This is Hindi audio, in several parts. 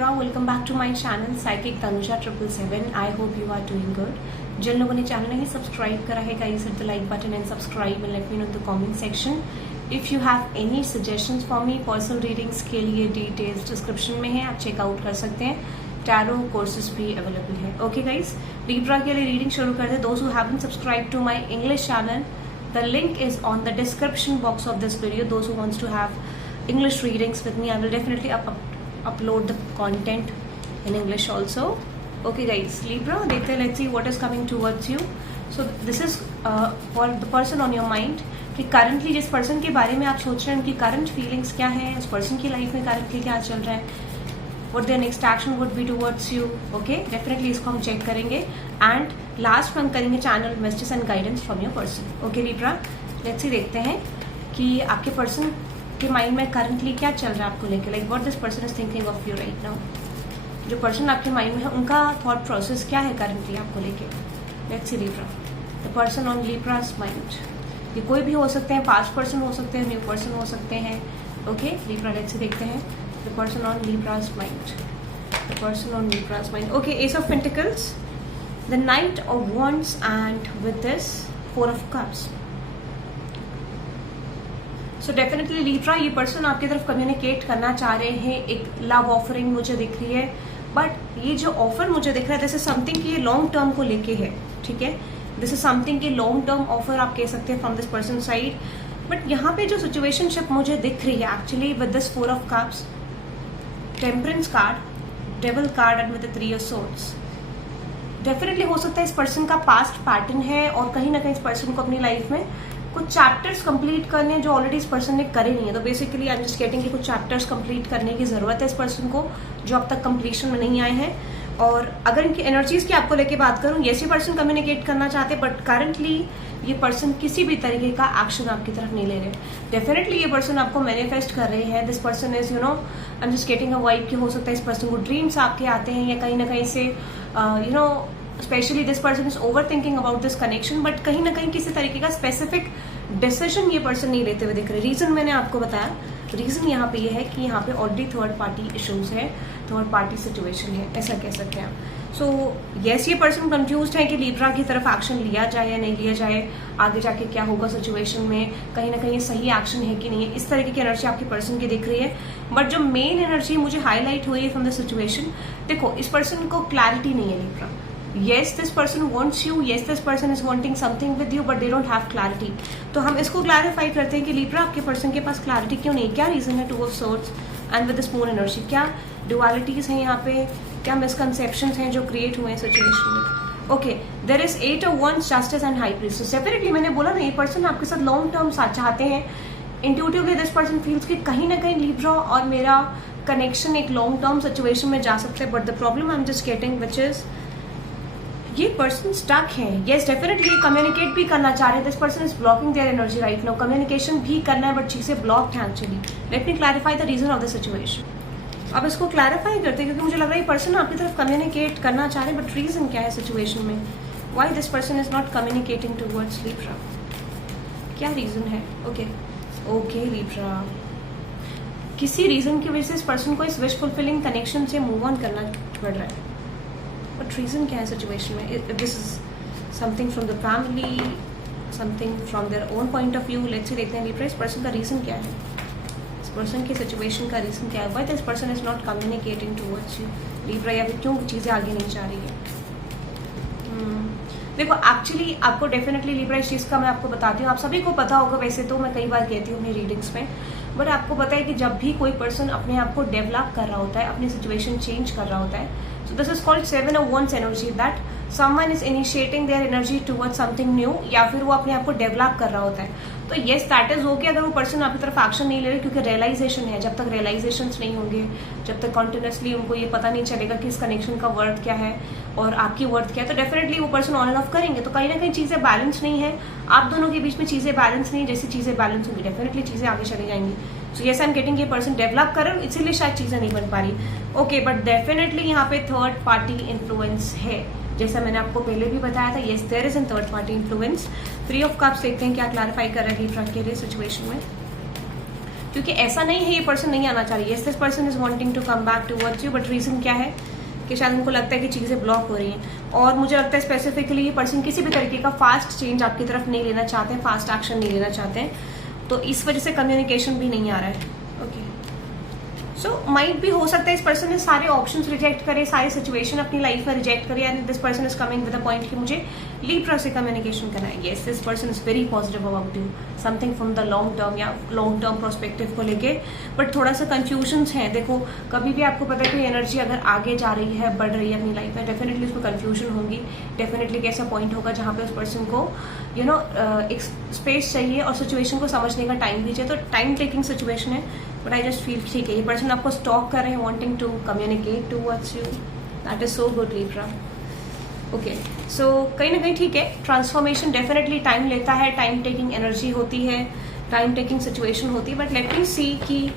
Libra, welcome back to my channel Psychic Tanuja 777. I hope you are doing good. जिन लोगों ने चैनल नहीं सब्सक्राइब करा है guys, hit the like button and subscribe and let me know in the comment section. If you have any suggestions for me, personal readings के लिए details description में है, आप चेकआउट कर सकते हैं. टैरो कोर्सेज भी अवेलेबल है. ओके गाइज, लिब्रा के लिए रीडिंग शुरू करते हैं. Those who haven't subscribe to my English channel, the link is on the description box of this video. Those who wants to have English readings with me, I will definitely upload the content in English also. Okay guys, Libra, देखते हैं, let's see what is coming towards you. So this is for the person on your mind कि currently जिस person के बारे में आप सोच रहे हैं उनकी current feelings क्या है, उस person की life में currently क्या चल रहा है, what their next action would be towards you. Okay, definitely इसको हम check करेंगे and last में हम करेंगे channel messages and guidance from your person. Okay Libra, let's see, देखते हैं कि आपके person के माइंड में करंटली क्या चल रहा है आपको लेके, like what this person is thinking of you right now. जो पर्सन आपके माइंड में है उनका थॉट प्रोसेस क्या है करंटली आपको लेके. Let's see Libra, the person on Libras mind. ये कोई भी हो सकते हैं, पास्ट पर्सन हो सकते हैं, न्यू पर्सन हो सकते हैं. ओके लिब्रा, लेट्स सी, देखते हैं the person on Libras mind. The person on Libras mind. Okay, S of pentacles, the night of wands and with this 4 of cups. So definitely Libra, ये पर्सन आपकी तरफ कम्युनिकेट करना चाह रहे हैं. एक लव ऑफरिंग मुझे दिख रही है, बट ये जो ऑफर मुझे दिख रहा है दिस इज समथिंग कि ये लॉन्ग टर्म को लेके है. ठीक है, दिस इज समथिंग कि लॉन्ग टर्म ऑफर आप कह सकते हैं from this person side. But यहाँ पे जो सिचुएशनशिप मुझे दिख रही है actually with this 4 of cups, temperance card, devil card and with the 3 of swords. Definitely हो सकता है इस पर्सन का पास्ट पैटर्न है और कहीं ना कहीं इस पर्सन को अपनी लाइफ में कुछ चैप्टर्स कंप्लीट करने जो ऑलरेडी इस पर्सन ने करे नहीं है. तो basically I am just getting कि कुछ चैप्टर्स कंप्लीट करने की जरूरत है इस पर्सन को जो अब तक कंप्लीशन में नहीं आए हैं. और अगर इनकी एनर्जीज की आपको लेके बात करूं, ये पर्सन कम्युनिकेट करना चाहते हैं बट करंटली ये पर्सन किसी भी तरीके का एक्शन आपकी तरफ नहीं ले रहे. डेफिनेटली ये पर्सन आपको मैनिफेस्ट कर रहे हैं. This person is I am just getting a vibe कि हो सकता है इस पर्सन को ड्रीम्स आपके आते हैं या कहीं ना कहीं से specially this person is over thinking about this connection, but कहीं ना कहीं किसी तरीके का स्पेसिफिक डिसीजन ये पर्सन नहीं लेते हुए दिख रहे. रीजन मैंने आपको बताया, रीजन यहाँ पे ये है कि यहाँ पे ऑलरेडी थर्ड पार्टी इश्यूज है, थर्ड पार्टी सिचुएशन है, ऐसा कह सकते हैं आप. सो यस, ये पर्सन कंफ्यूज्ड है कि लिब्रा की तरफ एक्शन लिया जाए या नहीं लिया जाए, आगे जाके क्या होगा सिचुएशन में, कहीं ना कहीं सही एक्शन है कि नहीं है. इस तरीके की एनर्जी आपकी पर्सन की दिख रही है. बट जो मेन एनर्जी मुझे हाईलाइट हुई है फ्रॉम द सिचुएशन, देखो इस पर्सन को क्लैरिटी नहीं है Libra. Yes, this person wants you. Yes, this person is wanting something with you, but they don't have clarity. तो हम इसको क्लैरिफाई करते हैं कि लिब्रा आपके पर्सन के पास क्लैरिटी क्यों नहीं है, क्या रीजन है. 2 of swords and with this moon energy, क्या डुअलिटीज हैं यहाँ पे, क्या मिसकंसेप्शंस हैं जो क्रिएट हुए हैं सिचुएशन में. Okay, there is 8 of Wands, Justice and High Priestess. Definitely मैंने बोला ना, ये पर्सन आपके साथ लॉन्ग टर्म साथ चाहते हैं. इंट्यूटिवली दिस पर्सन फील्स कि कहीं ना कहीं लिब्रा और मेरा कनेक्शन एक लॉन्ग टर्म सिचुएशन में जा सकते हैं. But the problem I am just getting which is ये पर्सन स्टक है. येस, डेफिनेटली कम्युनिकेट भी करना चाह रहे हैं. This person is blocking their energy right now. Communication भी करना है बट चीजें ब्लॉक्ड हैं actually. Let me clarify the reason of the situation. अब इसको क्लैरिफाई करते हैं क्योंकि मुझे लग रहा है पर्सन आपकी तरफ कम्युनिकेट करना चाह रहे हैं बट रीजन क्या है सिचुएशन में, why this person is not communicating towards Libra, क्या रीजन है. ओके लिब्रा, किसी रीजन की वजह से इस पर्सन को इस विश फुलफिलिंग कनेक्शन से मूव ऑन करना पड़ रहा है. बट रीजन क्या है सिचुएशन में. If this is something from the family, something from their own point of view, let's see, देखते हैं लिब्रा इस पर्सन का रीजन क्या है, इस पर्सन की सिचुएशन का रीजन क्या है. Why this person is not communicating towards you Libra, या फिर क्यों चीजें आगे नहीं जा रही है. देखो एक्चुअली आपको डेफिनेटली लिब्रा इस चीज का मैं आपको बताती हूँ, आप सभी को पता होगा वैसे तो, मैं कई बार कहती हूँ अपनी रीडिंग्स में, बट आपको पता है कि जब भी कोई पर्सन अपने आप को डेवलप कर रहा होता है, अपनी सिचुएशन चेंज कर रहा होता है, so this is called 7 of Wands energy, that someone is initiating their energy towards something new, या फिर वो अपने आप को डेवलप कर रहा होता है. तो yes, that is okay अगर वो पर्सन आपकी तरफ एक्शन नहीं ले रहे, क्योंकि रियलाइजेशन है. जब तक रियलाइजेशंस नहीं होंगे, जब तक कॉन्टिन्यूसली उनको ये पता नहीं चलेगा कि इस कनेक्शन का वर्थ क्या है और आपकी वर्थ क्या है, तो डेफिनेटली वो पर्सन ऑन एंड ऑफ करेंगे. तो कहीं ना कहीं चीजें बैलेंस नहीं है, आप दोनों के बीच में चीजें बैलेंस नहीं. जैसी चीजें बैलेंस होंगी डेफिनेटली चीजें आगे चली जाएंगी. So yes, I am getting ये पर्सन डेवलप कर रहे हो, इसीलिए शायद चीजें नहीं बन पा रही. ओके, बट डेफिनेटली यहाँ पे थर्ड पार्टी इन्फ्लुएंस है, जैसा मैंने आपको पहले भी बताया था. Yes, there is an third party influence. 3 of Cups देखते हैं क्या क्लैरिफाई कर रहा है लिब्रा के लिए सिचुएशन में. क्योंकि ऐसा नहीं है ये पर्सन नहीं आना चाह रही है, this person is wanting to come back towards you, but reason क्या है कि शायद उनको लगता है कि चीजें ब्लॉक हो रही हैं। और मुझे लगता है स्पेसिफिकली ये पर्सन किसी भी तरीके का फास्ट चेंज आपकी तरफ नहीं लेना चाहते हैं, फास्ट एक्शन नहीं लेना चाहते हैं, तो इस वजह से कम्युनिकेशन भी नहीं आ रहा है। ओके, सो माइट भी हो सकता है इस पर्सन ने सारे ऑप्शंस रिजेक्ट करे, सारी सिचुएशन अपनी लाइफ में रिजेक्ट करे, and this person is coming with a point कि मुझे लीब्रा से कम्युनिकेशन करना है। Yes, this person is very positive about you, something from the long term या लॉन्ग टर्म प्रोस्पेक्टिव को लेके, बट थोड़ा सा कंफ्यूजन्स हैं। देखो, कभी भी आपको पता है कि एनर्जी अगर आगे जा रही है, बढ़ रही है अपनी लाइफ में, डेफिनेटली उसमें कंफ्यूजन होगी, डेफिनेटली एक ऐसा पॉइंट होगा जहाँ पे उस पर्सन को एक स्पेस चाहिए और सिचुएशन को समझने का टाइम भी चाहिए, तो टाइम टेकिंग सिचुएशन है, बट आई जस्ट फील ठीक है ये पर्सन आपको स्टॉक कर रहे हैं, wanting to communicate towards you, that is so good Libra. Okay, so कहीं ना कहीं ठीक है, ट्रांसफॉर्मेशन डेफिनेटली टाइम लेता है, टाइम टेकिंग एनर्जी होती है, टाइम टेकिंग सिचुएशन होती है, बट लेट मी सी कि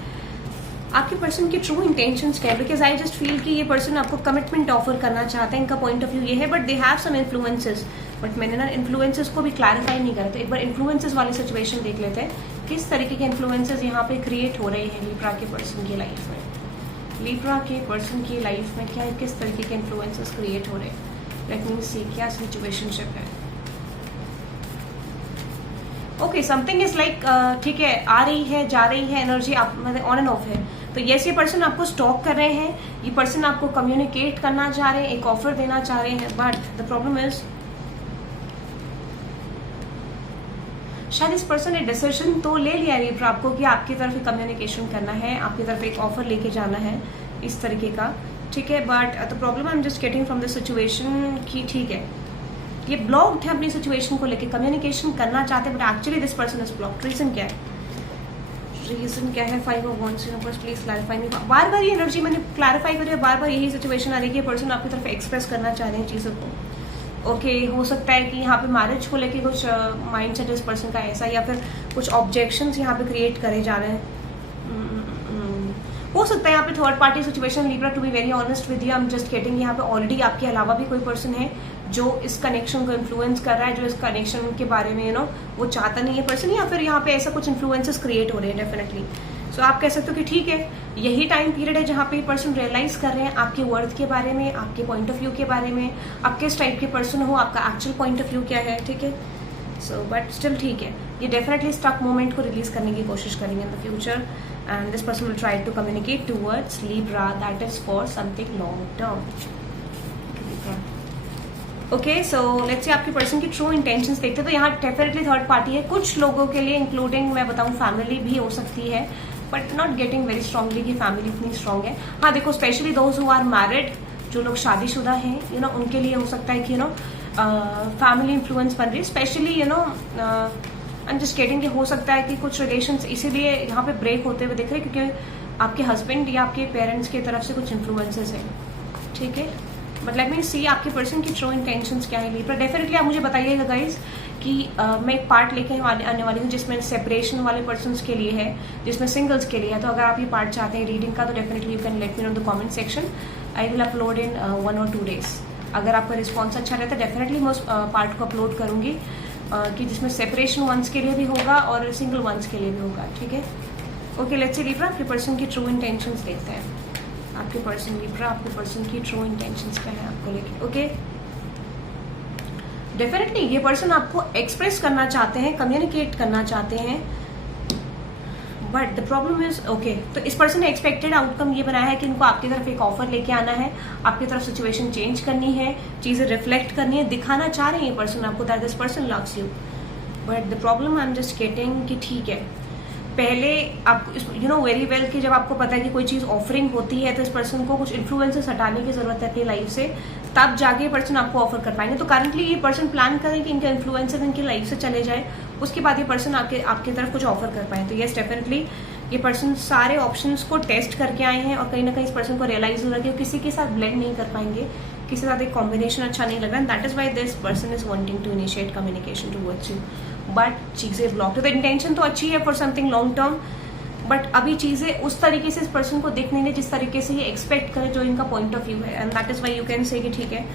आपके पर्सन की ट्रू इंटेंशंस क्या है, बिकॉज आई जस्ट फील कि ये पर्सन आपको कमिटमेंट ऑफर करना चाहते हैं, इनका पॉइंट ऑफ व्यू ये है, but they have some influences, but मैंने ना इन्फ्लुएंसेस को भी क्लैरिफाई नहीं करा, तो एक बार इन्फ्लुएंसेस वाली सिचुएशन देख लेते हैं, किस तरीके के इन्फ्लुएंसेस यहाँ पे क्रिएट हो रहे हैं लीब्रा के पर्सन की लाइफ में। लीब्रा के पर्सन की लाइफ में क्या किस तरीके के इन्फ्लुएंसेस क्रिएट हो रहे हैं, लेट मी सी क्या सिचुएशनशिप है। ओके, समथिंग इज लाइक ठीक है, आ रही है जा रही है एनर्जी, आप मतलब ऑन एंड ऑफ है, तो यस ये पर्सन आपको स्टॉक कर रहे हैं, ये पर्सन आपको कम्युनिकेट करना चाह रहे हैं, एक ऑफर देना चाह रहे हैं, बट द प्रॉब्लम इज शायद इस पर्सन ने डिसीजन तो ले लिया है लीब्रा आपको कि आपकी तरफ कम्युनिकेशन करना है, आपकी तरफ एक ऑफर लेके जाना है इस तरीके का, ठीक है, but the problem I am just getting from the situation कि ठीक है ये ब्लॉक्ड है अपनी सिचुएशन को लेके, कम्युनिकेशन करना चाहते हैं, but actually this person is blocked. Reason क्या है, रीजन क्या है, 5 of Wands, please clarify me. बार बार ये एनर्जी मैंने क्लैरिफाई करी है, बार बार यही सिचुएशन आ रही है कि ये पर्सन आपकी तरफ एक्सप्रेस करना चाह रहे हैं चीज़ों को। ओके, हो सकता है कि यहाँ पे मैरिज को लेके कुछ माइंड सेट इस पर्सन का ऐसा, या फिर कुछ ऑब्जेक्शंस यहाँ पे क्रिएट करे जा रहे हैं, हो सकता है यहाँ पे third party situation Libra, to be very honest with you I am just getting यहाँ पे ऑलरेडी आपके अलावा भी कोई पर्सन है जो इस कनेक्शन को इन्फ्लुएंस कर रहा है, जो इस कनेक्शन के बारे में वो चाहता नहीं है पर्सन, या फिर यहाँ पे ऐसा कुछ इन्फ्लुएंसेस क्रिएट हो रहे हैं डेफिनेटली। सो आप कह सकते हो कि ठीक है यही टाइम पीरियड है जहाँ पे पर्सन रियलाइज कर रहे हैं आपके वर्थ के बारे में, आपके पॉइंट ऑफ व्यू के बारे में, आप किस टाइप के पर्सन हो, आपका एक्चुअल पॉइंट ऑफ व्यू क्या है, ठीक है। सो बट स्टिल ठीक है, ये डेफिनेटली स्टक मोमेंट को रिलीज करने की कोशिश करेंगे in the future, and this person will try to communicate towards Libra that is for something long term. Okay, so let's see आपके पर्सन की ट्रू इंटेंशंस देखते हैं, तो यहाँ डेफिनेटली थर्ड पार्टी है, कुछ लोगों के लिए इंक्लूडिंग मैं बताऊँ फैमिली भी हो सकती है, but not getting very strongly कि फैमिली इतनी स्ट्रांग है। हाँ देखो, specially those who are married, जो लोग शादीशुदा हैं उनके लिए हो सकता है कि फैमिली इन्फ्लुएंस बन रही है, specially I am just getting कि हो सकता है कि कुछ रिलेशंस इसीलिए यहाँ पे ब्रेक होते हुए दिख रहे हैं क्योंकि आपके हस्बैंड या आपके पेरेंट्स की तरफ से कुछ इन्फ्लुएंसेस हैं, ठीक है। बट लेट मी सी आपके पर्सन की ट्रू इंटेंशंस क्या है लीब्रा। डेफिनेटली आप मुझे बताइएगा गाइज कि मैं एक पार्ट लेके आने वाली हूँ जिसमें सेपरेशन वाले पर्सन्स के लिए है, जिसमें सिंगल्स के लिए है, तो अगर आप ये पार्ट चाहते हैं रीडिंग का तो definitely you can let me know in the comment section, I will upload in 1 or 2 days। अगर आपका रिस्पॉन्स अच्छा रहता है डेफिनेटली मैं उस पार्ट को अपलोड करूँगी कि जिसमें सेपरेशन वंस के लिए भी होगा और सिंगल वंस के लिए भी होगा, ठीक है। ओके, लेट्स सी लीब्रा आपके पर्सन की ट्रू इंटेंशंस देखते हैं। आपके पर्सन लीब्रा, आपके पर्सन की ट्रू इंटेंशंस क्या है आपको लेके। ओके, डेफिनेटली ये पर्सन आपको एक्सप्रेस करना चाहते हैं, कम्युनिकेट करना चाहते हैं, but the problem is okay, तो इस पर्सन ने एक्सपेक्टेड आउटकम ये बनाया है कि इनको आपकी तरफ एक ऑफर लेके आना है, आपकी तरफ सिचुएशन चेंज करनी है, चीजें रिफ्लेक्ट करनी है, दिखाना चाह रहे हैं ये पर्सन आपको that this person loves you, but the problem I am just getting कि ठीक है पहले आप वेरी वेल कि जब आपको पता है कि कोई चीज ऑफरिंग होती है तो इस पर्सन को कुछ इन्फ्लुएंसेस हटाने की जरूरत है अपनी लाइफ से, तब जाके पर्सन आपको ऑफर कर पाएंगे। तो करंटली ये पर्सन प्लान करें कि इनका इन्फ्लुएंसर इनकी लाइफ से चले जाए, उसके बाद ये पर्सन आपकी तरफ कुछ ऑफर कर पाए। तो यस डेफिनेटली ये पर्सन सारे ऑप्शंस को टेस्ट करके आए हैं और कहीं ना कहीं इस पर्सन को रियलाइज हो रहा है कि वो किसी के साथ ब्लेंड नहीं कर पाएंगे, किसी के साथ एक कॉम्बिनेशन अच्छा नहीं लग रहा है, that is why this person is wanting to initiate communication towards you, but चीजें ब्लॉक। तो इंटेंशन तो अच्छी है for something long term, but अभी चीजें उस तरीके से इस पर्सन को दिख नहीं रही जिस तरीके से ये एक्सपेक्ट करे, जो इनका पॉइंट ऑफ व्यू है, and that is why you can say कि ठीक है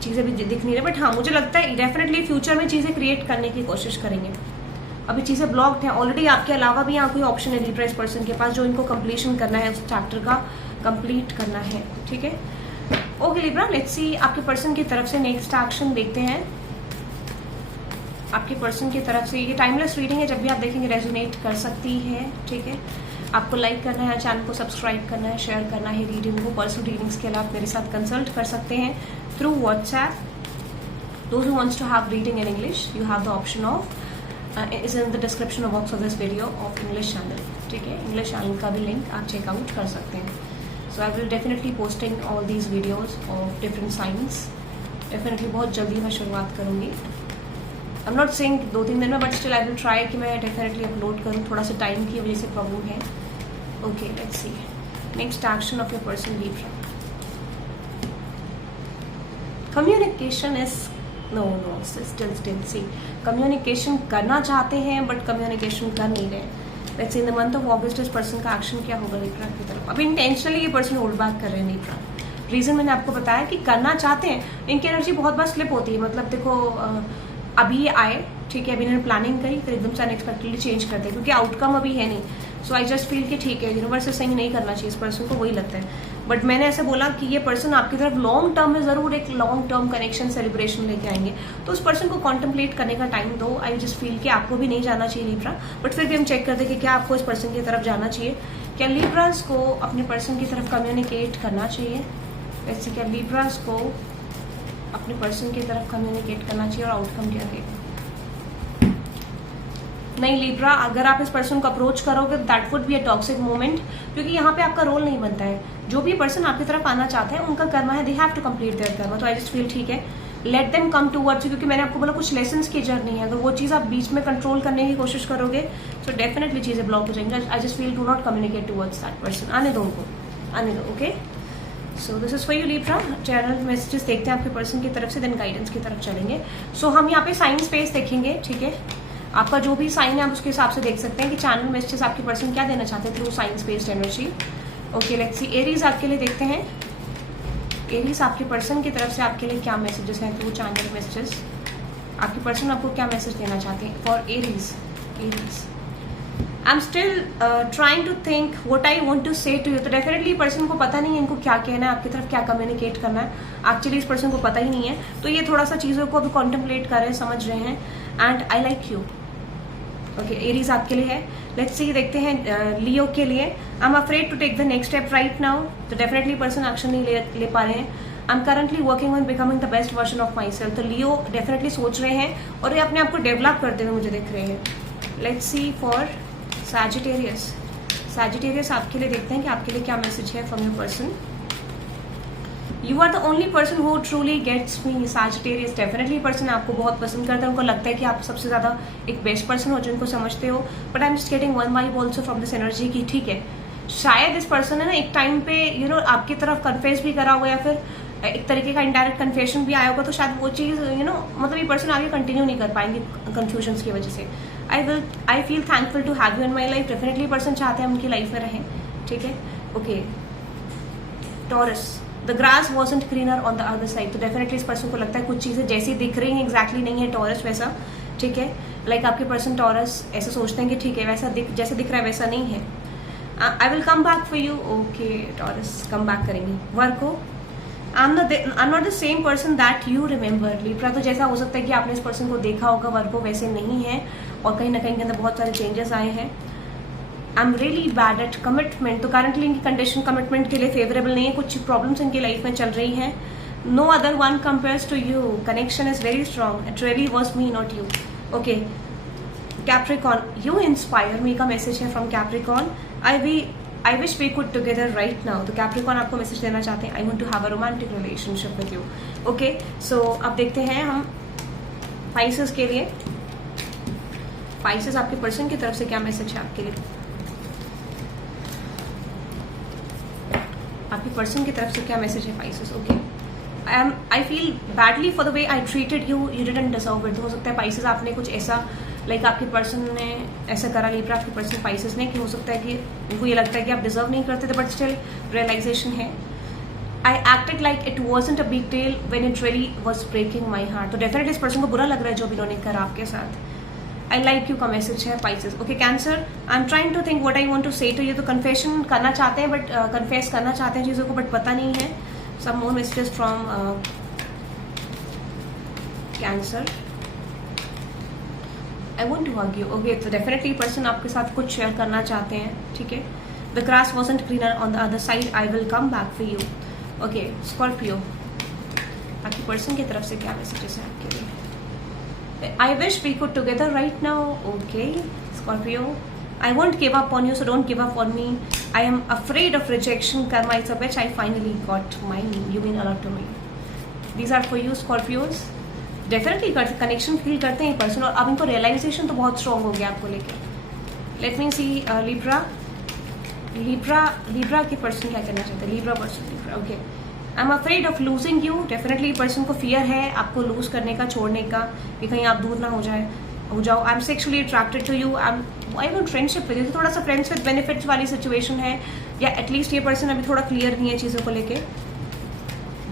चीजें भी दिख नहीं रही, बट हाँ मुझे लगता है डेफिनेटली फ्यूचर में चीजें क्रिएट करने की कोशिश करेंगे। अभी चीजें ब्लॉक्ड हैं ऑलरेडी। आपके अलावा भी यहाँ कोई ऑप्शन है लिब्रा इस पर्सन के पास जो इनको कंप्लीशन करना है, उस चैप्टर का कंप्लीट करना है, ठीक है। ओके लिब्रा, लेट्स सी आपके पर्सन की तरफ से नेक्स्ट एक्शन देखते हैं। आपके पर्सन की तरफ से ये टाइमलेस रीडिंग है, जब भी आप देखेंगे रेजोनेट कर सकती है, ठीक है। आपको लाइक करना है, चैनल को सब्सक्राइब करना है, शेयर करना है रीडिंग को। पर्सनल रीडिंग्स के लिए आप मेरे साथ कंसल्ट कर सकते हैं through WhatsApp. Those who wants to have reading in English, you have the option of is in the description box of this video of English channel, ठीक है। English channel का भी लिंक आप चेकआउट कर सकते हैं। So I will definitely posting all these videos of different signs. Definitely बहुत जल्दी मैं शुरुआत करूँगी। I'm not saying 2-3 दिन में, but still I will try कि मैं definitely अपलोड करूँ। थोड़ा सा टाइम की वजह से प्रॉब्लम है। Okay, let's see next action of your person Libra. Communication is no still see communication करना चाहते हैं बट कम्युनिकेशन कर नहीं रहे। Let's in the month of August इस पर्सन का एक्शन क्या होगा लिब्रा की तरफ। अभी इंटेंशनली ये पर्सन होल्ड बैक कर रहे हैं लिब्रा। रीजन मैंने आपको बताया कि करना चाहते हैं, इनकी एनर्जी बहुत बार स्लिप होती है। मतलब देखो अभी ये आए, ठीक है, अभी इन्होंने प्लानिंग करी, फिर एकदम से अनएक्सपेक्टेडली चेंज कर दे क्योंकि आउटकम अभी है नहीं। सो आई जस्ट फील कि ठीक है यूनिवर्स से सही नहीं करना चाहिए इस पर्सन को, वही लगता है। बट मैंने ऐसे बोला कि ये पर्सन आपकी तरफ लॉन्ग टर्म में जरूर एक लॉन्ग टर्म कनेक्शन सेलिब्रेशन लेके आएंगे, तो उस पर्सन को कॉन्टेम्पलेट करने का टाइम दो। आई जस्ट फील कि आपको भी नहीं जाना चाहिए लिब्रा, बट फिर भी हम चेक करते कि क्या आपको इस पर्सन की तरफ जाना चाहिए। क्या लिब्रास को अपने पर्सन की तरफ कम्युनिकेट करना चाहिए? वैसे क्या लिब्रास को अपने पर्सन की तरफ कम्युनिकेट करना चाहिए और आउटकम क्या रहेगा? नहीं लिब्रा, अगर आप इस पर्सन को अप्रोच करोगे that would be a toxic moment, क्योंकि यहाँ पे आपका रोल नहीं बनता है। जो भी पर्सन आपकी तरफ आना चाहते हैं उनका कर्मा है, they have to complete their karma. तो आई जस्ट फील ठीक है, let them come towards you, क्योंकि मैंने आपको बोला कुछ लेसन्स की जर्नी है। अगर वो चीज़ आप बीच में कंट्रोल करने की कोशिश करोगे तो डेफिनेटली चीज़ें ब्लॉक हो जाएंगी। आई just feel do not communicate towards that person. आने दो उनको, आने दो। Okay, so this is for you Libra. Channel messages देखते हैं आपके पर्सन की तरफ से, देन गाइडेंस की तरफ चलेंगे। सो हम यहाँ पे साइन स्पेस देखेंगे, ठीक है। आपका जो भी साइन है आप उसके हिसाब से देख सकते हैं कि चैनल मैसेजेस आपकी पर्सन क्या देना चाहते हैं through sign space energy. Okay let's see Aries आपके लिए देखते हैं। एरीज आपके पर्सन की तरफ से आपके लिए क्या मैसेजेस हैं थ्रू चैनल मैसेजेस। आपकी पर्सन आपको क्या मैसेज देना चाहते हैं for Aries? Aries, I am still trying to think what I want to say to you. तो डेफिनेटली पर्सन को पता नहीं है इनको क्या कहना है, आपकी तरफ क्या कम्युनिकेट करना है। एक्चुअली इस पर्सन को पता ही नहीं है, तो ये थोड़ा सा चीज़ों को अभी कॉन्टेम्पलेट कर रहे हैं, समझ रहे हैं। And I like you. Okay, Aries आपके लिए है। लेट्स सी देखते हैं लियो के लिए। I am afraid to take the next step right now. तो डेफिनेटली पर्सन एक्शन नहीं ले पा रहे हैं। I am currently working on becoming the best version of myself. तो लियो डेफिनेटली सोच रहे हैं और ये अपने आप को डेवलप करते हुए मुझे दिख रहे हैं। Let's see for Sagittarius. Sagittarius आपके लिए देखते हैं कि आपके लिए क्या मैसेज है from your person. You are the only person who truly gets me. Sagittarius, definitely person आपको बहुत पसंद करता है, उनको लगता है कि आप सबसे ज्यादा एक बेस्ट पर्सन हो जिनको समझते हो। But I am just getting one vibe also from this energy की ठीक है शायद इस पर्सन है ना एक टाइम पे आपकी तरफ कन्फेस भी करा होगा या फिर एक तरीके का इनडायरेक्ट कन्फेशन भी आया होगा, तो शायद वो चीज़ मतलब ये पर्सन आगे कंटिन्यू नहीं कर पाएंगे कंफ्यूजन की वजह से। I feel thankful to have you in my life. Definitely person चाहते हैं उनकी लाइफ में रहें, ठीक है। Okay, Taurus, the grass wasn't greener on the other side. तो डेफिनेटली इस पर्सन को लगता है कुछ चीज़ें जैसी दिख रही हैं एग्जैक्टली नहीं है टॉरस वैसा, ठीक है। लाइक आपके पर्सन टॉरस ऐसे सोचते हैं कि ठीक है वैसा जैसे दिख रहा है वैसा नहीं है। I will come back for you. Okay, Taurus come back करेंगे। Virgo, I am not the same person that you remember. Libra, तो जैसा हो सकता है कि आपने इस पर्सन को देखा होगा, वर्को वैसे नहीं है और कहीं ना कहीं के अंदर बहुत सारे चेंजेस आए हैं। I am really bad at commitment. तो करंटली इनकी कंडीशन कमिटमेंट के लिए फेवरेबल नहीं है, कुछ प्रॉब्लम्स इनकी लाइफ में चल रही हैं। No other one compares to you, connection is very strong, it really was me not you. Okay, Capricorn, you inspire me का मैसेज है from Capricorn. I wish we could together right now. तो कैप्रिकॉन आपको मैसेज देना चाहते हैं, I want to have a romantic relationship with you. Okay, so अब देखते हैं हम पाइसेस के लिए। पाइसेस, आपके पर्सन की तरफ से क्या मैसेज है आपके लिए? आपके पर्सन की तरफ से क्या मैसेज है Pisces? Okay, I feel badly for the way I treated you, you didn't deserve it. हो सकता है पाइसेस आपने कुछ ऐसा लाइक आपके पर्सन ने ऐसा करा लिब्रा, आपके पर्सन पाइसेस ने, कि हो सकता है कि उनको ये लगता है कि आप डिजर्व नहीं करते थे, बट स्टिल रियलाइजेशन है। I acted like it wasn't a big deal when it really was breaking my heart. तो डेफिनेटली इस पर्सन को बुरा लग रहा है जो भी इन्होंने करा आपके साथ। आई लाइक यू का मैसेज है Pisces. Okay Cancer, I am trying to think what I want to say to you. तो कन्फेशन करना चाहते हैं, बट कन्फेस करना चाहते हैं चीज़ों को, बट पता नहीं है। Some more messages from Cancer. I want to hug you. Okay, तो डेफिनेटली पर्सन आपके साथ कुछ शेयर करना चाहते हैं, ठीक है। The grass wasn't greener on the other side, I will come back for you. Okay Scorpio, आपकी पर्सन की तरफ से क्या मैसेजेस है आपके लिए? I wish we could together right now. Okay Scorpio, I won't give up on you, so don't give up on me. I am afraid of rejection, karma is a bitch, I finally got mine. You mean a lot to me. These are for you, Scorpios. Definitely connection feel करते हैं पर्सन, और अब इनको रियलाइजेशन तो बहुत स्ट्रॉन्ग हो गया आपको लेके। लेट मी सी लिब्रा। लिब्रा के पर्सन क्या करना चाहते हैं? Libra person, Libra. Okay, I am afraid of losing you. Definitely person को फियर है आपको लूज करने का, छोड़ने का, कि कहीं आप दूर ना हो जाओ। I am sexually attracted to you. I want friendship with you. तो थोड़ा सा फ्रेंड्स विद बेनिफिट्स वाली सिचुएशन है, या एटलीस्ट ये पर्सन अभी थोड़ा क्लियर नहीं है चीज़ों को लेके।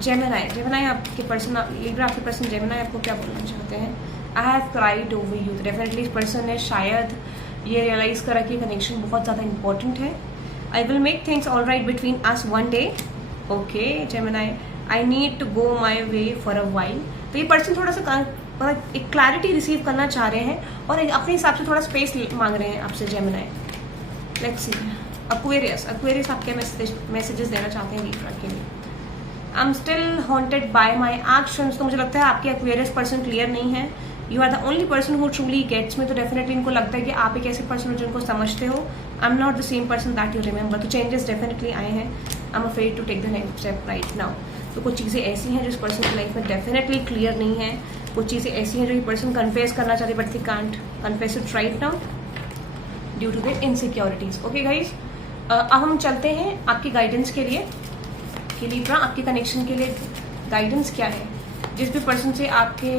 जेमिनाई आपके पर्सन, लिब्रा आपके पर्सन जेमिनाई आपको क्या बोलना चाहते हैं? I have cried over you. Definitely इस पर्सन ने शायद ये रियलाइज करा कि कनेक्शन बहुत ज़्यादा इंपॉर्टेंट है। I will make things all right between us one day. Okay Gemini, I need to go my way for a while. तो ये पर्सन थोड़ा सा एक क्लैरिटी रिसीव करना चाह रहे हैं, और अपने हिसाब से थोड़ा स्पेस मांग रहे हैं आपसे जेमिनाई। लेट्स सी एक्वेरियस आप क्या मैसेजेस देना चाहते हैं लिब्रा के लिए? I am still haunted bye my actions. तो मुझे लगता है आपके एक्वेरियस पर्सन क्लियर नहीं है। You are the only person who truly gets me. तो डेफिनेटली इनको लगता है कि आप एक ऐसे पर्सन हो जिनको समझते हो। I am not the same person that you remember. तो चेंजेस डेफिनेटली आए हैं। I am afraid to take the next step right now. तो कुछ चीज़ें ऐसी हैं जो इस पर्सन की लाइफ में डेफिनेटली क्लियर नहीं है। कुछ चीज़ें ऐसी हैं जो ये पर्सन कन्फेस करना चाहते but they can't confess it right now due to the insecurities. Okay guys, अब हम चलते हैं आपकी गाइडेंस के लिए कि लिब्रा आपके कनेक्शन के लिए गाइडेंस क्या है। जिस भी पर्सन से आपके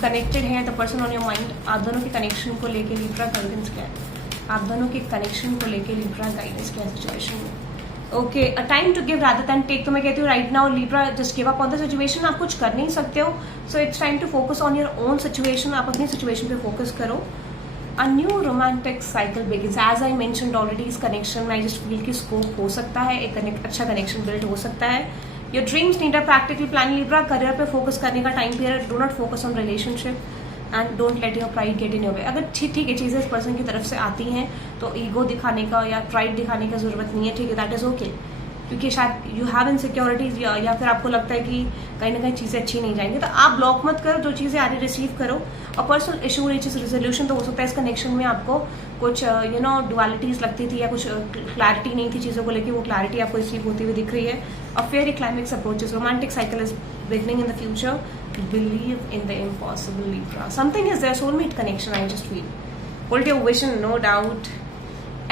कनेक्टेड हैं, the person on your mind, आप दोनों के कनेक्शन को लेके लिब्रा गाइडेंस क्या है? आप दोनों के कनेक्शन को लेके लिब्रा गाइडेंस क्या है सिचुएशन में? Okay, a time to give rather than take. तो मैं कहती हूँ right now Libra just give up on the situation. आप कुछ कर नहीं सकते हो, so it's time to focus on your own situation. आप अपनी सिचुएशन पे फोकस करो। A new romantic cycle begins. As I mentioned already, इस कनेक्शन में आई जस्ट फील की स्कोप हो सकता है, एक अच्छा कनेक्शन बिल्ड हो सकता है। Your dreams need a practical plan. Libra career पे फोकस करने का time period. Do not focus on relationship and don't let your pride get in your way. अगर ठीक है चीज़ें इस पर्सन की तरफ से आती हैं तो ईगो दिखाने का या प्राइड दिखाने का जरूरत नहीं है, ठीक है, दैट इज ओके। क्योंकि शायद यू हैव इनसिक्योरिटीज, या फिर आपको लगता है कि कहीं ना कहीं चीज़ें अच्छी नहीं जाएंगी, तो आप ब्लॉक मत करो, जो चीज़ें आ रही रिसीव करो। और पर्सनल इशू रीचेस रेजोल्यूशन। तो हो सकता है इस कनेक्शन में आपको कुछ डुअलिटीज लगती थी या कुछ क्लैरिटी नहीं थी चीज़ों को लेकर, वो क्लैरिटी आपको रिसीव होती हुई दिख रही है। और fair climax approaches. Romantic cycle is beginning in the future. Believe in the impossible Libra. Something is there, soulmate connection I just feel. Hold your vision, no doubt.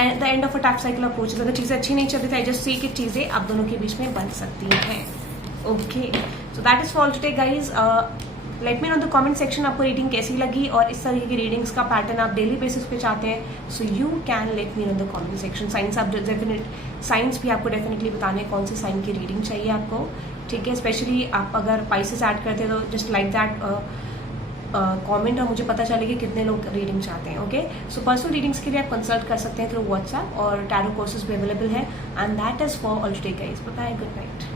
At the end of a type cycle approaches. अगर चीज़ें अच्छी नहीं चल रही थी, आई जस्ट सी कि चीज़ें आप दोनों के बीच में बन सकती हैं। Okay, so that is for today guys. Let me know the comment section आपको रीडिंग कैसी लगी, और इस तरीके की रीडिंग्स का पैटर्न आप डेली बेसिस पे चाहते हैं, so you can let me know the comment section. Science आप साइंस भी आपको डेफिनेटली बताने कौन से साइन की रीडिंग चाहिए आपको, ठीक है। स्पेशली आप अगर पाइसेस ऐड करते हैं तो जस्ट लाइक दैट कमेंट, और मुझे पता चले कि कितने लोग रीडिंग चाहते हैं। ओके, सो पर्सनल रीडिंग्स के लिए आप कंसल्ट कर सकते हैं थ्रू व्हाट्सएप, और टैरो कोर्सेज भी अवेलेबल है। And that is for all today guys. Bye, good night.